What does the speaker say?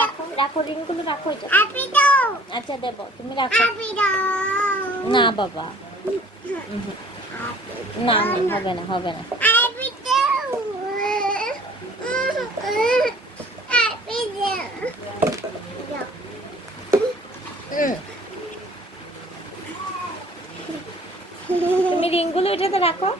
রাখো রাখো, রিংগুলো রাখো। আচ্ছা দেবো, তুমি রাখো। না বাবা, না না, হবে না, হবে না। তুমি রিংগুলো এটাতে রাখো।